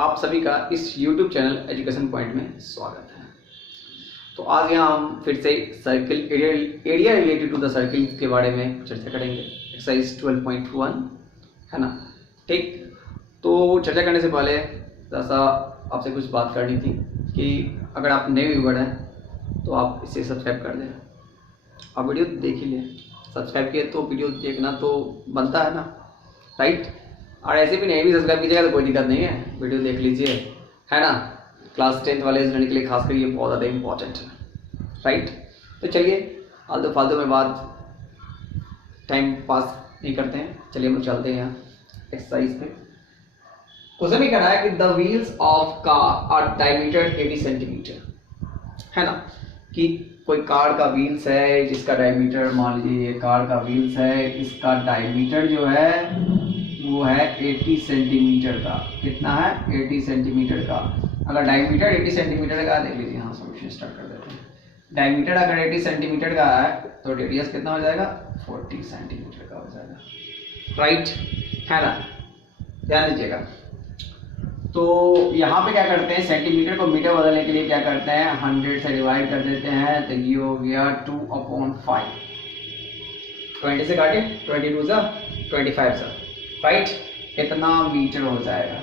आप सभी का इस YouTube चैनल एजुकेशन पॉइंट में स्वागत है। तो आज यहाँ हम फिर से circle area related to the circle के बारे में चर्चा करेंगे। एक्सरसाइज 12.1 है ना, ठीक। तो चर्चा करने से पहले जैसा आपसे कुछ बात करनी थी कि अगर आप नए व्यूअर हैं तो आप इसे सब्सक्राइब कर दें। आप वीडियो देख ही लें, सब्सक्राइब किए तो वीडियो देखना तो बनता है ना, राइट। और ऐसे भी नहीं भी सब्सक्राइब कीजिएगा तो कोई दिक्कत नहीं है, वीडियो देख लीजिए, है ना। क्लास 10th वाले स्टूडेंट के लिए खासकर ये बहुत ज़्यादा इंपॉर्टेंट है, राइट। तो चलिए आलतू फालतू में बात टाइम पास नहीं करते हैं, चलिए हम चलते हैं यहाँ एक्सरसाइज पे। क्वेश्चन में कह रहा है कि the wheels of car are diameter 80 centimeter, है ना। कि कोई कार का व्हील्स है जिसका डायमीटर, मान लीजिए ये कार का व्हील्स है, इसका डायमीटर जो है वो है 80 सेंटीमीटर का। कितना है? 80 सेंटीमीटर का। अगर डायमीटर 80 सेंटीमीटर का, देख लीजिए यहाँ सॉल्यूशन स्टार्ट कर देते हैं। डायमीटर अगर 80 सेंटीमीटर का है तो रेडियस कितना हो जाएगा? 40 सेंटीमीटर का हो जाएगा, राइट, है ना। ध्यान दीजिएगा। तो यहाँ पे क्या करते हैं, सेंटीमीटर को मीटर बदलने के लिए क्या करते हैं, 100 से डिवाइड कर देते हैं, तो ये हो गया 2/5। 20 से काटे, 22 सा 25 सा, राइट, इतना मीटर हो जाएगा,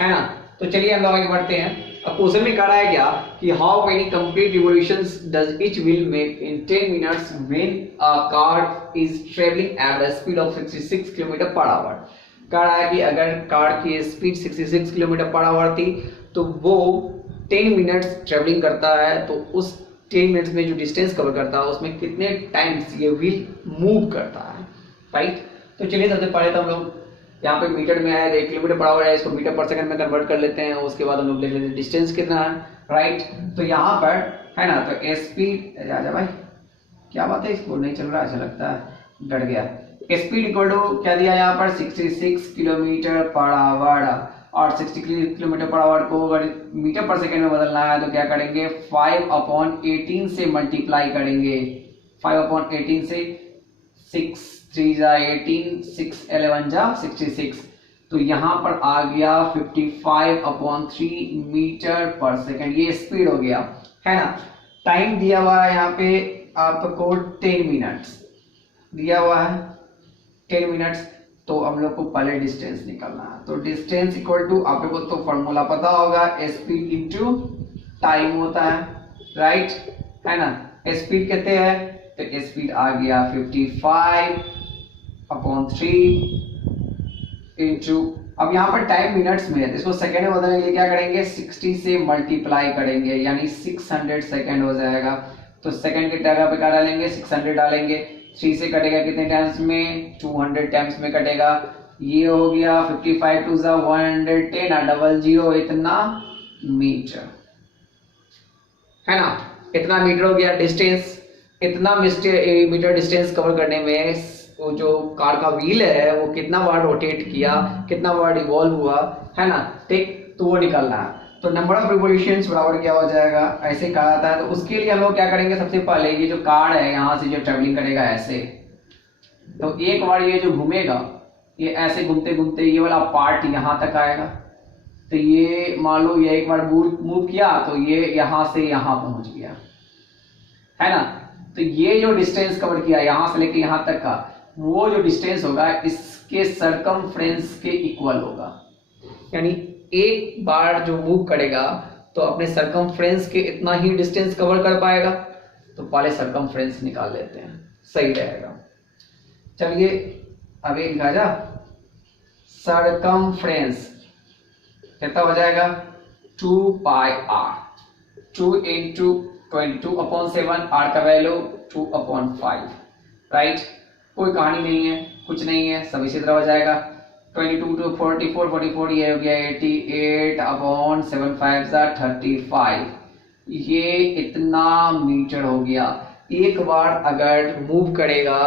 है ना। तो चलिए हम लोग आगे बढ़ते हैं। अब क्वेश्चन में कह रहा है क्या कि how many complete revolutions does each wheel make in 10 minutes when a car is travelling at the speed of 66 kilometre per hour. कह रहा है कि अगर कार की स्पीड 66 किलोमीटर पर आवर थी तो वो 10 मिनट्स ट्रेवलिंग करता है, तो उस 10 मिनट्स में जो डिस्टेंस कवर करता है उसमें कितने टाइम्स ये व्हील मूव करता है, राइट। तो चलिए सबसे पहले तो हम लोग यहाँ पे मीटर में है, 1 किलोमीटर पर आवर है, इसको मीटर पर सेकंड में कन्वर्ट कर लेते हैं। उसके बाद हम लोग देख लेते हैं डिस्टेंस कितना है, राइट। तो यहाँ पर है ना, तो स्पीड आजा भाई, क्या बात है, इसको नहीं चल रहा, अच्छा लगता है, डर गया। स्पीड इक्वल टू क्या दिया यहाँ पर, 66 किलोमीटर पर आवर। और 60 किलोमीटर पर आवर को अगर मीटर पर सेकंड में बदलना है तो क्या करेंगे, 5/18 से मल्टीप्लाई करेंगे। 5/18 से 6 3 जा 18, 6 11 जा 66। तो यहाँ पर आ गया 55/3 मीटर पर सेकंड, ये स्पीड हो गया, है ना। टाइम दिया हुआ है यहाँ पे आपको 10 मिनट्स दिया हुआ है, 10 मिनट्स। तो हम लोग को पहले डिस्टेंस निकालना है। तो डिस्टेंस इक्वल टू, आप लोग को तो फॉर्मूला पता होगा, स्पीड इंटू टाइम होता है, राइट, है ना। स्पीड कहते हैं तो स्पीड आ गया 55/3 इंटू, अब यहाँ पर टाइम मिनट्स में है तो इसको सेकेंड में बदलने के लिए क्या करेंगे, 60 से मल्टीप्लाई करेंगे, यानी 600 सेकेंड हो जाएगा। तो सेकेंड के जगह पे क्या डालेंगे, 600 डालेंगे। 3 से कटेगा कितने टाइम्स में, 200 टाइम्स में कटेगा। ये हो गया 55 2 जा 110 डबल 0, इतना मीटर, है ना। इतना मीटर हो गया डिस्टेंस। इतना मीटर डिस्टेंस कवर करने में वो जो कार का व्हील है वो कितना बार रोटेट किया, कितना बार रिवॉल्व हुआ, है ना, ठीक। तो वो निकालना है। तो नंबर ऑफ रिवॉल्यूशंस बराबर क्या हो जाएगा, ऐसे कहा जाता है। तो उसके लिए हम लोग क्या करेंगे, सबसे पहले ये जो कार है यहाँ से जो ट्रेवलिंग करेगा ऐसे, तो एक बार ये जो घूमेगा, ये ऐसे घूमते घूमते ये वाला पार्ट यहाँ तक आएगा। तो ये मान लो ये एक बार मूव किया तो ये यहाँ से यहाँ पहुंच गया, है ना। तो ये जो डिस्टेंस कवर किया यहाँ से लेके यहाँ तक का, वो जो डिस्टेंस होगा इसके सरकमफ्रेंस के इक्वल होगा। यानी एक बार जो मूव करेगा तो अपने सरकमफ्रेंस के इतना ही डिस्टेंस कवर कर पाएगा। तो पहले सरकमफ्रेंस निकाल लेते हैं, सही रहेगा। चलिए अब एक लिखा जा, सरकमफ्रेंस कितना हो जाएगा, 2πr, 2 इंटू 22/7, आर का वैल्यू 2/5, राइट। कोई कहानी नहीं है, कुछ नहीं है, सब इसी तरह हो जाएगा। 22 to 44, 44 ये हो गया 88/7 जा 35, ये इतना मीटर हो गया। एक बार अगर मूव करेगा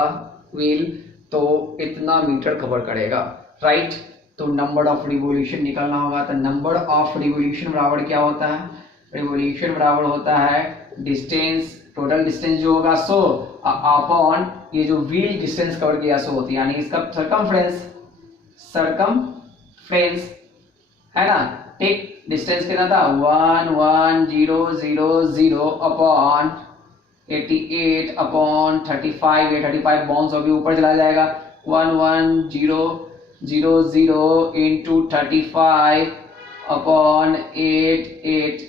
व्हील तो इतना मीटर कवर करेगा, राइट। तो नंबर ऑफ रिवॉल्यूशन निकालना होगा। तो नंबर ऑफ रिवॉल्यूशन बराबर क्या होता है, रिवॉल्यूशन बराबर होता है डिस्टेंस, टोटल डिस्टेंस जो होगा 100 अपॉन ये जो व्हील डिस्टेंस कवर किया 100 होती है, यानी इसका सरकमफ्रेंस, है ना। ठीक, डिस्टेंस कितना था 1100 अपॉन 88 अपॉन 35, ये 35 बाउंस अभी ऊपर चला जाएगा, 1100 इंटू 35 अपॉन 8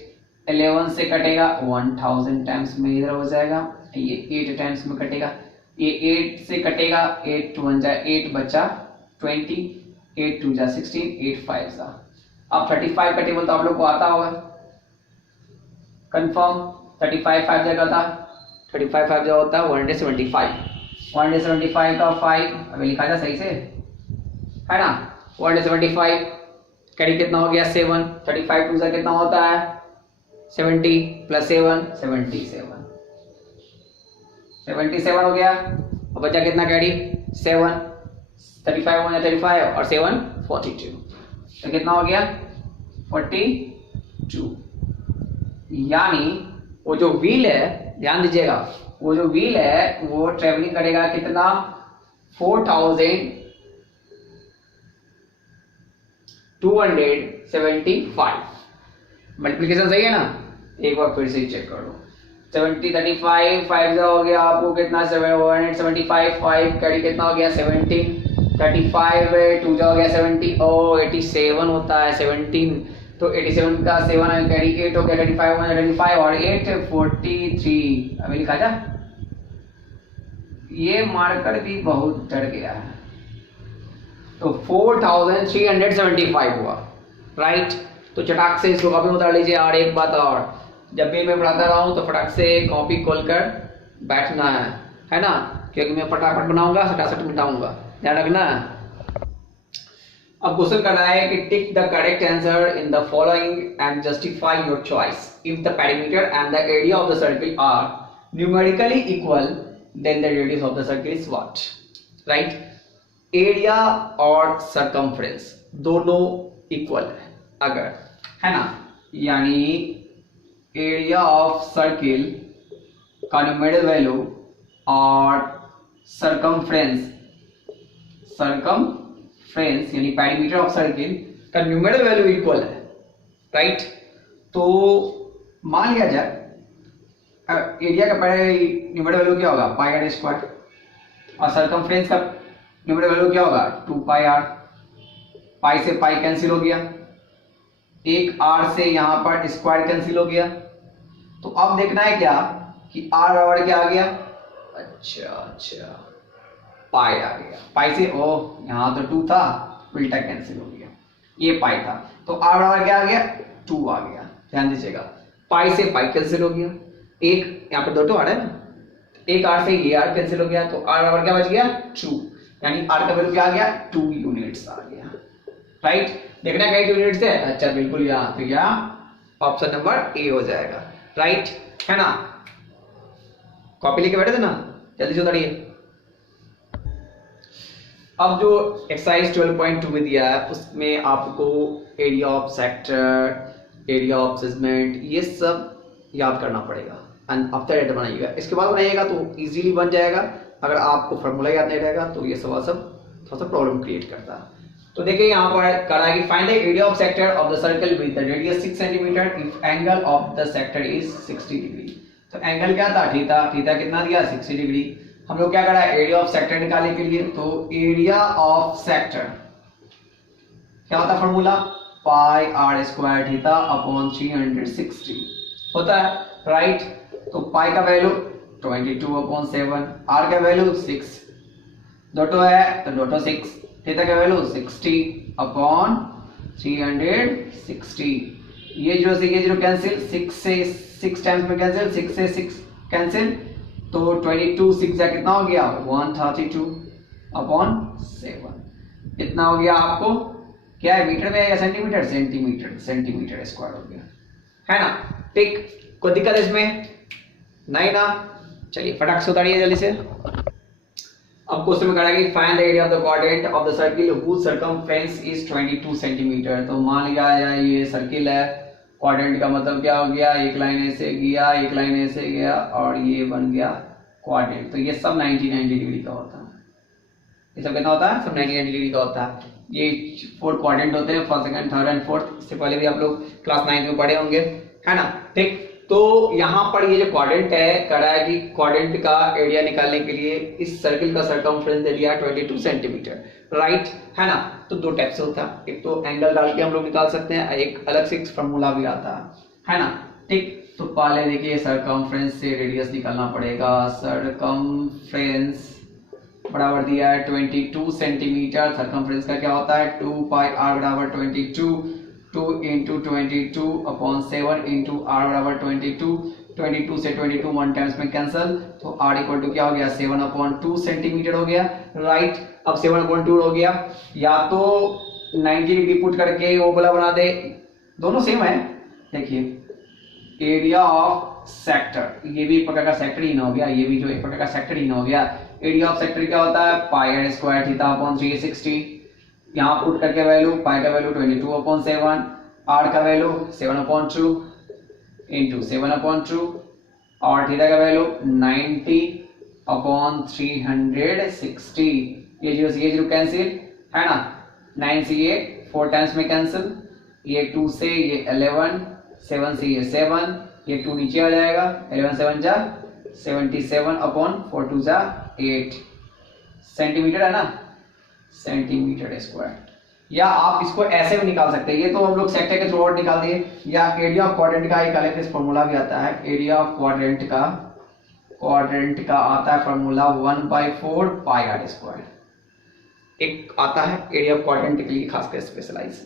11 से कटेगा 1000 टाइम्स में इधर हो जाएगा, ये 8 टाइम्स में कटेगा, ये 8 से कटेगा, 8 2 1 8 बचा 20, 8 2 16, 8 5 जा। अब 35 का टेबल तो आप लोग को आता होगा कंफर्म, 35 5 जगह था, 35 5 जगह होता है 175, 175 का 5 अभी लिखा था सही से है ना, 175 कैरी कितना हो गया 7, 35 2 जा कितना होता है 70 प्लस 7 77 हो गया। अब बचा कितना कैरी 7, 35 1 35 और 7 42, तो कितना हो गया 42। यानी वो जो व्हील है, ध्यान दीजिएगा, वो जो व्हील है वो ट्रेवलिंग करेगा कितना 4275। मल्टीप्लिकेशन सही है ना, एक बार फिर से चेक कर लो, 70 35 5 हो गया आपको कितना 175, 5 कैरी कितना हो गया 17, 35 2 हो गया 70, ओ 87 होता है 17, तो 87 का 7 कैरी 8 हो गया 35 और 8 43, अभी लिखा जा, ये मार्कर भी बहुत डर गया है, तो 4375 हुआ राइट। तो चटाक से इसको कॉपी में उतार लीजिए। और एक बात और, जब भी मैं पढ़ाता रहा हूँ तो फटाक से कॉपी खोलकर बैठना है ना, क्योंकि मैं फटाफट बनाऊंगा फटाफट मिटाऊंगा, ध्यान रखना। अब क्वेश्चन कर रहा है कि tick the correct answer in the following and justify your choice. If the perimeter and the area of the circle are numerically equal then the radius of the circle is what, right. Area और circumference दोनों equal है अगर, है ना, यानी area of circle का numerical value और circumference यानी पेरीमीटर ऑफ सर्किल का न्यूमेरिकल वैल्यू इक्वल है, राइट। तो मान लिया जाए एरिया का न्यूमेरिकल वैल्यू क्या होगा पाई आर स्क्वायर और सरकमफ्रेंस का न्यूमेरिकल वैल्यू क्या होगा 2 पाई आर। पाई से पाई कैंसिल हो गया, एक आर से यहां पर स्क्वायर कैंसिल हो गया, तो अब देखना है क्या कि आर बराबर क्या आ गया, अच्छा पाई आ गया, पाई से ओ यहां तो 2 था उल्टा कैंसिल हो गया, ये पाई था, तो आर बराबर क्या आ गया 2 आ गया। ध्यान दीजिएगा, पाई से पाई कैंसिल हो गया, एक यहाँ पर 2 आ रहा है ना, एक आर से ये आर कैंसिल हो गया, तो आर बराबर क्या बच गया 2, यानी आर का वैल्यू क्या आ गया 2 यूनिट्स आ गया, राइट। देखना कई यूनिट्स है, अच्छा बिल्कुल यहाँ, तो यहाँ ऑप्शन नंबर ए हो जाएगा, राइट, है ना। कॉपी लेके बैठे थे ना, जल्दी से उतारिए। अब जो एक्सरसाइज 12.2 में दिया है उसमें आपको area of sector, area of segment, ये सब याद करना पड़ेगा एंड आफ्टर दैट बनाइएगा। इसके बाद बनाइएगा तो इजीली बन जाएगा, अगर आपको फार्मूला याद नहीं रहेगा तो ये सवाल सब थोड़ा सा प्रॉब्लम क्रिएट करता है। तो देखिए यहाँ पर करा है कि find the area of sector of the circle with the radius 6 centimetre if angle of the sector is 60 degree. तो एंगल क्या था थीटा, थीटा कितना दिया 60 डिग्री। हम लोग क्या करा है एरिया ऑफ सेक्टर निकालने के लिए, तो एरिया ऑफ सेक्टर क्या होता है formula pi r square theta upon 360 होता है, राइट। तो पाई का वैल्यू 22/7, आर का वैल्यू 6, दोटो है तो दोटो 6, थीटा का वैल्यू 60/360, ये 0 से ये 0 कैंसिल, 6 से 6 टाइम्स में कैंसिल, 6 से 6 कैंसिल, तो 22 6 जा कितना हो गया 132/7, इतना हो गया आपको क्या है मीटर में या सेंटीमीटर, सेंटीमीटर स्क्वायर हो गया, है ना। ठीक, कोई दिक्कत है इसमें नहीं ना, चलिए फटाक से उतारिए जल्दी से। अब क्वेश्चन में कहा है कि find the area of the quadrant of the circle whose circumference is 22 centimeter. तो मान लिया जाए ये सर्किल है, क्वाड्रेंट का मतलब क्या हो गया, एक लाइन ऐसे गया, एक लाइन ऐसे गया और ये बन गया क्वाड्रेंट। तो ये सब 90 डिग्री का होता है, ये सब कितना होता है, सब 90 डिग्री का होता है। ये 4 क्वाड्रेंट होते हैं, first second third and fourth, इससे पहले भी आप लोग क्लास 9 में पढ़े होंगे, है ना। ठीक, तो यहाँ पर ये जो क्वाड्रेंट है, कह रहा है कि क्वाड्रेंट का एरिया निकालने के लिए इस सर्किल का सर्कमफ्रेंस दे दिया 22 सेंटीमीटर, राइट, है ना। तो दो टाइप से होता है, एक तो एंगल डाल के हम लोग निकाल सकते हैं, एक अलग से फॉर्मूला भी आता है ना। ठीक, तो पहले देखिए सर्कमफ्रेंस से रेडियस निकालना पड़ेगा। सर्कमफ्रेंस बराबर दिया है 22 सेंटीमीटर। सर्कमफ्रेंस का क्या होता है, 2 पाई r बराबर 22, 2 इंटू 22 अपॉन 7 इंटू r बराबर 22, 22 से 22 वन टाइम्स में कैंसल, तो r इक्वल टू क्या हो गया, 7/2 सेंटीमीटर हो गया, राइट। अब 7/2 हो गया, या तो 90 डिग्री पुट करके वो वाला बना दे, दोनों सेम है। देखिए एरिया ऑफ सेक्टर, ये भी एक प्रकार का सेक्टर ही ना हो गया, ये भी जो एक प्रकार का सेक्टर ही ना हो गया। एरिया ऑफ सेक्टर क्या होता है, पाई r स्क्वायर थीटा अपॉन 360, यहाँ पुट करके वैल्यू, पाई का वैल्यू 22/7, r का वैल्यू 7/2 इंटू 7/2 और थीटा का वैल्यू 90/360। ये जीरो कैंसिल, है ना, 9 से ये 4 टाइम्स में कैंसिल, ये 2 से ये 11, 7 से ये 7, ये 2 नीचे आ जाएगा, 11 7 जा 77/4 2 जा 8 सेंटीमीटर, है ना, सेंटीमीटर स्क्वायर। या आप इसको ऐसे भी निकाल सकते हैं, ये तो हम लोग सेक्टर के थ्रू आउट निकाल दिए, या एरिया ऑफ क्वाड्रेंट का एक अलग फॉर्मूला भी आता है। एरिया ऑफ क्वाड्रेंट का आता है फॉर्मूला 1/4 पाई r स्क्वायर, एक आता है एरिया ऑफ क्वाड्रेंट के लिए खासकर स्पेशलाइज।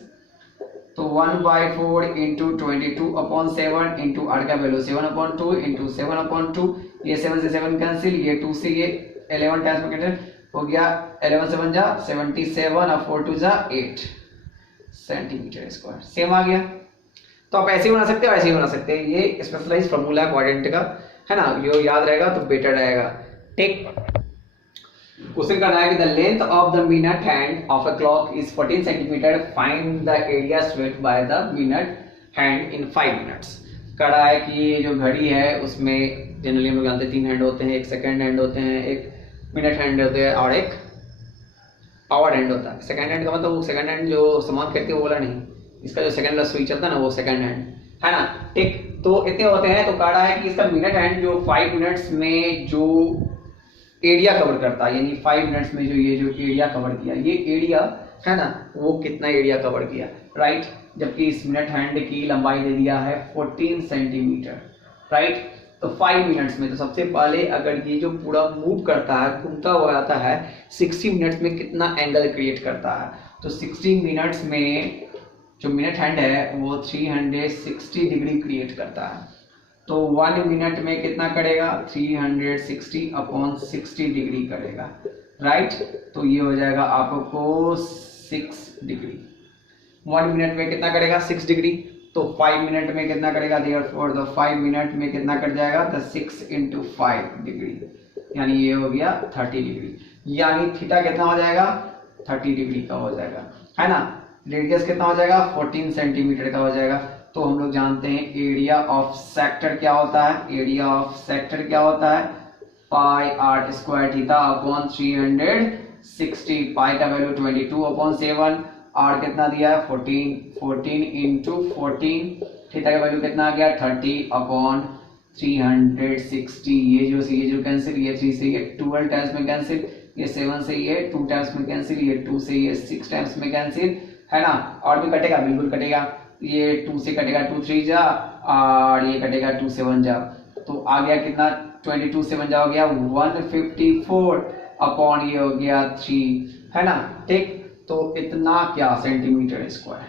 तो 1/4 इंटू 22/7 इंटू r का वैल्यू 7/2 इंटू 7/2, ये 7 से 7 कैंसिल, ये 2 से ये 11 टाइम्स में कैंसिल हो गया, 11 7 जा 77 और 4 2 जा 8 सेंटीमीटर स्क्वायर, सेम आ गया। तो आप ऐसे ही बना सकते हो, ऐसे ही बना सकते हैं, ये स्पेशलाइज फॉर्मूला है क्वाड्रेंट का, है ना, जो याद रहेगा तो बेटर रहेगा। ठीक, क्वेश्चन कर रहा है कि the length of the minute hand of a clock is 14 centimetre, find the area swept by the minute hand in 5 minutes. कह रहा है कि ये जो घड़ी है उसमें जनरली हम लोग जानते हैं 3 हैंड होते हैं, एक सेकंड हैंड होते हैं, एक मिनट हैंड होते हैं और एक आवर हैंड होता है। सेकंड हैंड का मतलब वो सेकंड हैंड जो सामान करते हैं वो वाला नहीं, इसका जो सेकंड वाला स्विच चलता है ना वो सेकंड हैंड, है ना। ठीक, तो इतने होते हैं। तो कह रहा है कि इसका मिनट हैंड जो 5 मिनट्स में जो एरिया कवर करता है, यानी 5 मिनट्स में जो ये जो एरिया कवर किया, ये एरिया है ना, वो कितना एरिया कवर किया, राइट। जबकि इस मिनट हैंड की लंबाई दे दिया है 14 सेंटीमीटर, राइट। तो 5 मिनट्स में, तो सबसे पहले अगर ये जो पूरा मूव करता है, घूमता हुआ आता है, 60 मिनट्स में कितना एंगल क्रिएट करता है। तो 60 मिनट्स में जो मिनट हैंड है वो 360 डिग्री क्रिएट करता है। तो 1 मिनट में कितना करेगा, 360/60 डिग्री करेगा, राइट। तो ये हो जाएगा आपको 6 डिग्री। 1 मिनट में कितना करेगा, 6 डिग्री। तो 5 मिनट में कितना करेगा, देयरफॉर द 5 मिनट में कितना कर जाएगा, द 6 × 5 डिग्री, यानी ये हो गया 30 डिग्री। यानी थीटा कितना हो जाएगा, 30 डिग्री का हो जाएगा, है ना। रेडियस कितना हो जाएगा, 14 सेंटीमीटर का हो जाएगा। तो हम लोग जानते हैं एरिया ऑफ सेक्टर क्या होता है, एरिया ऑफ सेक्टर क्या होता है, पाई r square theta upon 360, pi का वैल्यू 22/7, r कितना दिया है 14 इंटू 14, थीटा का वैल्यू कितना आ गया 30/360। ये जो कैंसिल, ये 3 से ये 12 टाइम्स में कैंसिल, ये 7 से ये 2 टाइम्स में कैंसिल, ये 2 से ये 6 टाइम्स में कैंसिल, है ना। और भी कटेगा, बिल्कुल कटेगा, ये 2 से कटेगा 2 3 जा और ये कटेगा 2 7 जा। तो आ गया कितना, 22 7 जा हो गया 154 अपॉन ये हो गया 3, है ना। ठीक, तो इतना क्या सेंटीमीटर स्क्वायर,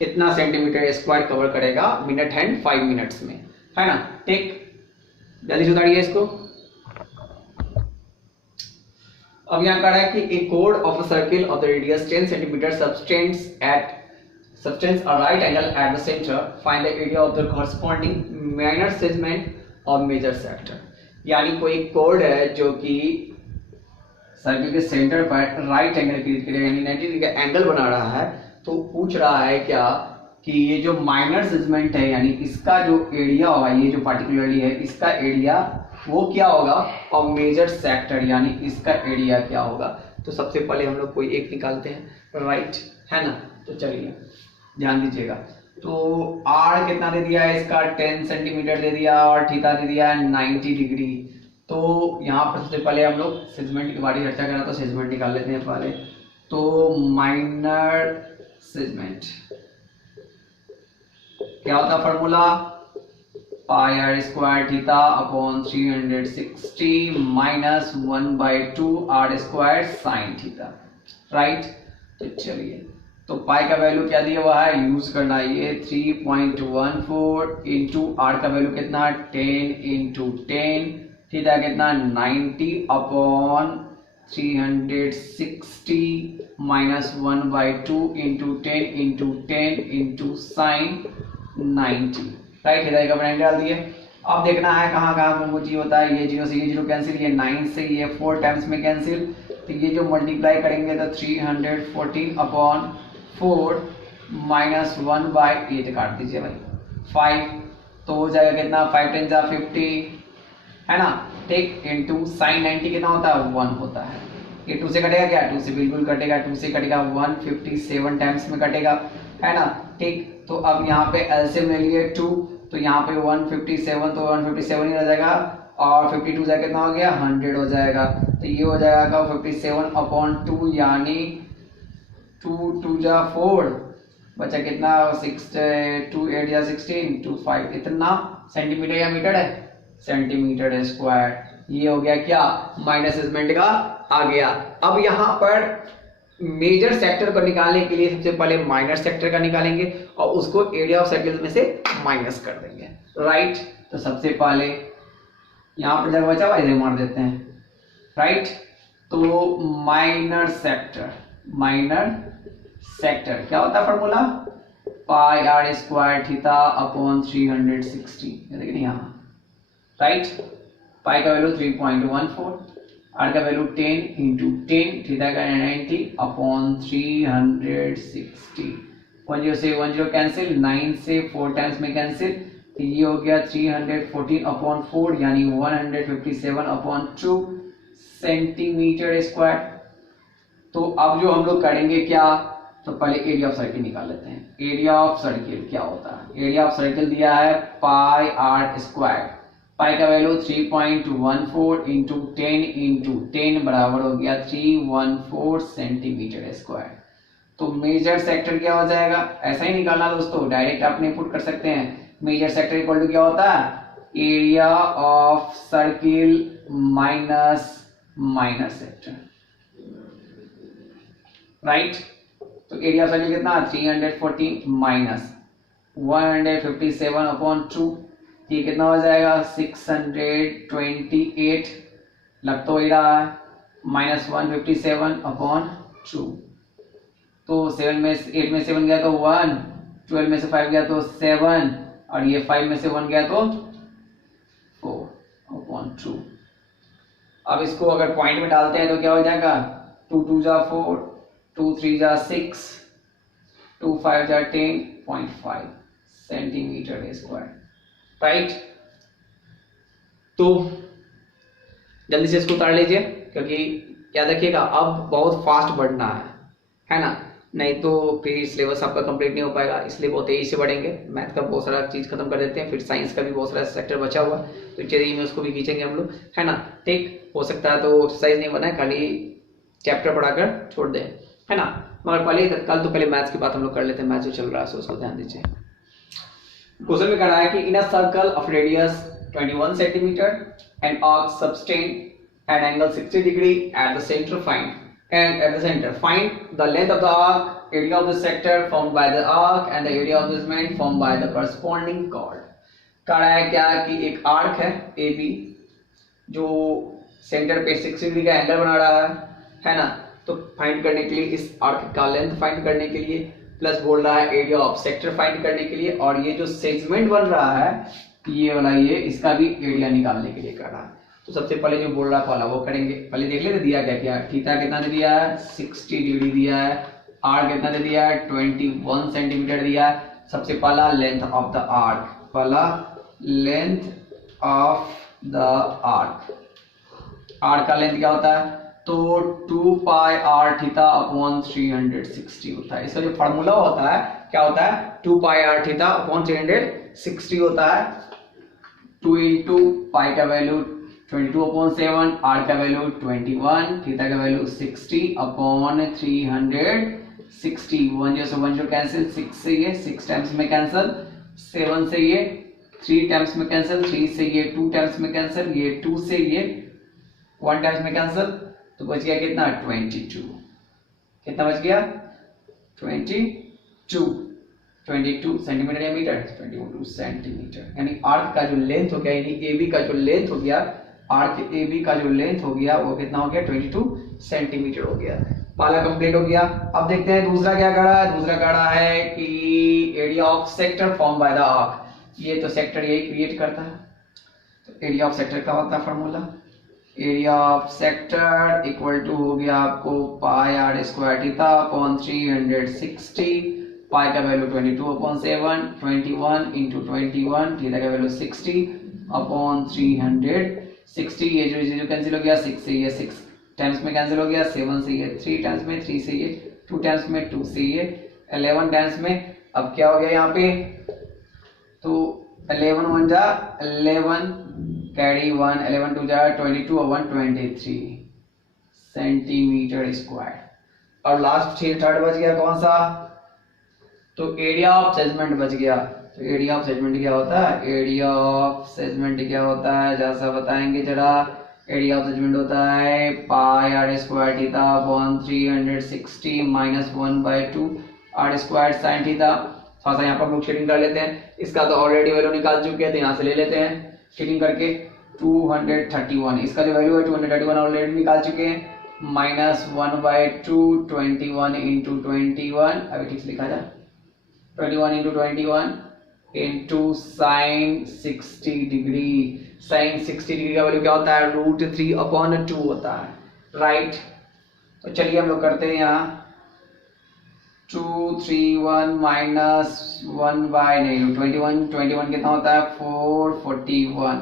इतना सेंटीमीटर स्क्वायर कवर करेगा मिनट हैंड 5 मिनट्स में, है ना। ठीक, जल्दी सुधारिए इसको। अब यहाँ कह रहा है कि a chord of a circle of the radius 10 centimeter subtends a right angle at the center. Find the area of the corresponding minor segment of major sector. यानी कोई कोड है जो कि सर्किल के सेंटर पर राइट एंगल क्रिएट करेगा, यानी 90 degree का एंगल बना रहा है। तो पूछ रहा है क्या कि ये जो माइनर सेगमेंट है, यानी इसका जो एरिया होगा, ये जो पार्टिकुलरली है, इसका एरिया वो क्या होगा, और मेजर सेक्टर यानी इसका एरिया क्या होगा। तो सबसे पहले हम लोग कोई एक निकालते हैं, राइट, है ना। तो चलिए ध्यान दीजिएगा, तो आर कितना दे दिया है इसका, 10 सेंटीमीटर दे दिया, और थीटा दे दिया है 90 डिग्री। तो यहाँ पर सबसे पहले हम लोग सेगमेंट की बारी चर्चा करा, तो सेगमेंट निकाल लेते हैं पहले। तो माइनर सेगमेंट क्या होता है formula, pi r square theta upon 360 minus 1/2 r square sine theta, right. तो चलिए, तो पाई का वैल्यू क्या दिया हुआ है, यूज करना ये 3.14 इंटू आर का वैल्यू कितना 10 इंटू 10, थीटा कितना 90 upon 360 minus 1/2 into 10 into 10 into sine 90, right. इधर का ब्रांड डाल दिए। अब देखना है कहाँ कहाँ कौन कौन चीज होता है, ये 0 से ये 0 कैंसिल, ये 9 से ये 4 टाइम्स में कैंसिल, तो ये जो मल्टीप्लाई करेंगे तो 314 अपॉन 4 माइनस 1/8 काट दीजिए भाई 5, तो हो जाएगा कितना 5 10 जा 50, है ना, ठीक, इंटू साइन 90 कितना होता है 1 होता है। ये 2 से कटेगा क्या, 2 से बिल्कुल कटेगा, 2 से कटेगा 157 टाइम्स में कटेगा, है ना, ठीक। तो अब यहाँ पे एलसीएम ले लिए 2, तो यहाँ पे 157, तो 157 ही रह जाएगा, और 52 जाके कितना हो गया 100 हो जाएगा। तो ये हो जाएगा 57 अपॉन 2 यानी 2 2 जा 4, बचा कितना 6 2 8 जा 16 2 5, इतना सेंटीमीटर या मीटर है, सेंटीमीटर स्क्वायर। ये हो गया क्या, माइनस सेगमेंट का आ गया। अब यहाँ पर मेजर सेक्टर को निकालने के लिए सबसे पहले माइनर सेक्टर का निकालेंगे और उसको एरिया ऑफ सर्किल में से माइनस कर देंगे, राइट। तो सबसे पहले यहाँ पर जगह बचा हुआ इसे मार देते हैं, राइट। तो माइनर सेक्टर क्या होता है formula, pi r square theta upon 360, देखिए यहाँ, राइट। पाई का वैल्यू 3.14, आर का वैल्यू 10 इंटू 10, थीटा का 90 अपॉन 360, 10 से 10 कैंसिल, 9 से 4 टाइम्स में कैंसिल, तो ये हो गया 314 अपॉन 4 यानी 157 अपॉन 2 सेंटीमीटर स्क्वायर। तो अब जो हम लोग करेंगे क्या, तो पहले एरिया ऑफ सर्किल निकाल लेते हैं। एरिया ऑफ सर्किल क्या होता है, एरिया ऑफ सर्किल दिया है पाई आर स्क्वायर, पाई का वैल्यू 3.14 इंटू 10 इंटू 10 बराबर हो गया 314 सेंटीमीटर स्क्वायर। तो मेजर सेक्टर क्या हो जाएगा, ऐसा ही निकालना दोस्तों, डायरेक्ट आपने पुट कर सकते हैं। मेजर सेक्टर इक्वल टू क्या होता है, area of circle minus minor sector, right. तो एरिया ऑफ सर्किल कितना 314 माइनस 157 अपॉन 2, ये कितना हो जाएगा 628, लग तो ही रहा है, माइनस 157 अपॉन 2, तो 7 में 8 में 7 गया तो 1, 12 में से 5 गया तो 7, और ये 5 में से 1 गया तो 4 अपॉन 2। अब इसको अगर पॉइंट में डालते हैं तो क्या हो जाएगा 2 2 जा 4, 2 3 जा 6, 2 5 जा 10.5 सेंटीमीटर स्क्वायर, राइट। तो जल्दी से इसको उतार लीजिए, क्योंकि याद रखिएगा अब बहुत फास्ट बढ़ना है ना, नहीं तो फिर सिलेबस आपका कंप्लीट नहीं हो पाएगा, इसलिए बहुत तेजी से बढ़ेंगे। मैथ का बहुत सारा चीज खत्म कर देते हैं, फिर साइंस का भी बहुत सारा सेक्टर बचा हुआ, तो चलिए में उसको भी खींचेंगे हम लोग, है ना, ठीक। हो सकता है तो एक्सरसाइज नहीं बनाए, खाली चैप्टर पढ़ाकर छोड़ दें, है ना। मगर पहले कल तो पहले मैथ्स की बात हम लोग कर लेते हैं, मैथ जो चल रहा है उसको ध्यान दीजिए। क्वेश्चन में कह रहा है कि in a circle of radius 21 centimetre and arc subtend at angle 60 degree at the centre find and at the center find the length of the arc, area of the sector formed by the arc and the area of the segment formed by the corresponding chord। कह रहा है क्या कि एक arc है AB जो centre पे 60 degree का एंगल बना रहा है ना, तो फाइंड करने के लिए इस आर्क का लेंथ फाइंड करने के लिए, प्लस बोल रहा है एरिया ऑफ सेक्टर फाइंड करने के लिए, और ये जो सेगमेंट बन रहा है ये वाला, ये इसका भी एरिया निकालने के लिए कर रहा है। तो सबसे पहले जो बोल रहा वाला वो करेंगे, पहले देख लेते दिया क्या क्या, थीटा कितना दे दिया है 60 डिग्री दिया है, आर कितना दे दिया है 21 सेंटीमीटर दिया है। सबसे पहला लेंथ ऑफ द आर्क, पहला length of the arc. Arc का लेंथ क्या होता है? तो 2 पाई आर थीटा अपॉन 360 होता है। इसका जो फॉर्मूला होता है क्या होता है? 2 पाई आर थीटा अपॉन 360 होता है। 2 इंटू पाई का वैल्यू 22 अपॉन 7, आर का वैल्यू 21, थीटा का वैल्यू 60 अपॉन 360। 1 जो 1 जो कैंसिल, 6 से ये 6 टाइम्स में कैंसिल, 7 से ये 3 टाइम्स में कैंसिल, 3 से ये 2 टाइम्स में कैंसिल, ये 2 से ये 1 टाइम्स में कैंसिल, तो बच गया कितना? 22। कितना बच गया? 22 सेंटीमीटर या मीटर? 22 सेंटीमीटर। यानी आर्क का जो लेंथ हो गया, यानी AB का जो लेंथ हो गया, आर्क AB का जो लेंथ हो गया वो कितना हो गया? 22 सेंटीमीटर हो गया। पहला कंप्लीट हो गया। अब देखते हैं दूसरा क्या करा है। दूसरा करा है कि area of sector form by the arc. ये तो सेक्टर यही क्रिएट करता है। तो एरिया ऑफ सेक्टर का होता है formula, area of sector equal to हो गया आपको pi r square theta upon 360। Pi का वैल्यू 22 अपॉन 7, 21 इंटू 21, थीटा का वैल्यू 60 अपॉन 360। ये जो कैंसिल हो गया, 6 से ये 6 टाइम्स में कैंसिल हो गया, 7 से ये 3 टाइम्स में, 3 से ये 2 टाइम्स में, 2 से ये 11 टाइम्स में। अब क्या हो गया यहाँ पे? तो 11 1 जा 11, कैरी 1, 11 2 जा 22 और 1 23 सेंटीमीटर स्क्वायर। और लास्ट थर्ड बच गया कौन सा? तो एरिया ऑफ सेगमेंट बच गया। तो एरिया ऑफ सेगमेंट क्या होता है? एरिया ऑफ सेगमेंट क्या होता है जैसा बताएंगे जरा। एरिया ऑफ सेगमेंट होता है pi r square theta upon 360 minus 1/2 r square sine theta. थोड़ा सा यहाँ पर हम लोग शेडिंग कर लेते हैं। इसका तो ऑलरेडी वैल्यू निकाल चुके हैं, तो यहाँ से ले लेते हैं शेडिंग करके। 231, इसका जो वैल्यू है 231 ऑलरेडी निकाल चुके हैं, माइनस 1/2 21 इंटू 21, अभी ठीक से लिखा जाए 21 into 21 into sine 60 degree. Sine 60 degree का वैल्यू क्या होता है? √3/2 होता है, राइट। तो चलिए हम लोग करते हैं यहाँ 231 माइनस 21 कितना होता है? 441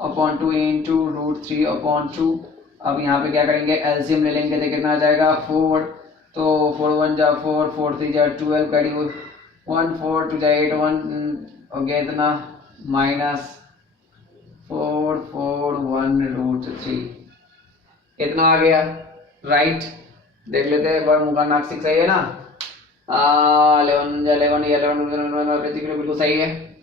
अपॉन 2 इंटू √3/2। अब यहाँ पे क्या करेंगे? एलसीएम ले लेंगे तो कितना आ जाएगा? 4। तो 4 1 जा 4, 4 3 जा 12, करी 1 4 2 जा 8 1 हो गया इतना, माइनस 441 √3 इतना आ गया, राइट। देख लेते हैं एक बार, मुँह का नाक सिक सही है ना? 11 बिल्कुल सही है।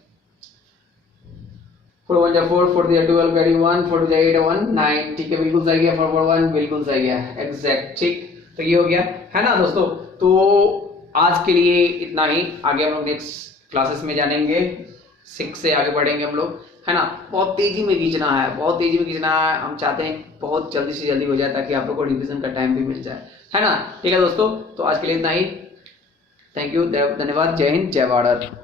4 1 जा 4, 4 3 12, कैरी 1, 4 2 जा 8 1 9, ठीक है बिल्कुल सही है। 4 4 1 बिल्कुल सही है, एग्जैक्ट, ठीक। तो ये हो गया है ना दोस्तों। तो आज के लिए इतना ही, आगे हम लोग नेक्स्ट क्लासेस में जानेंगे, 6 से आगे बढ़ेंगे हम लोग, है ना। बहुत तेजी में खींचना है, बहुत तेजी में खींचना है। हम चाहते हैं बहुत जल्दी से जल्दी हो जाए ताकि आप लोग को रिवीजन का टाइम भी मिल जाए, है ना। ठीक है दोस्तों, तो आज के लिए इतना ही। थैंक यू, धन्यवाद, जय हिंद, जय भारत।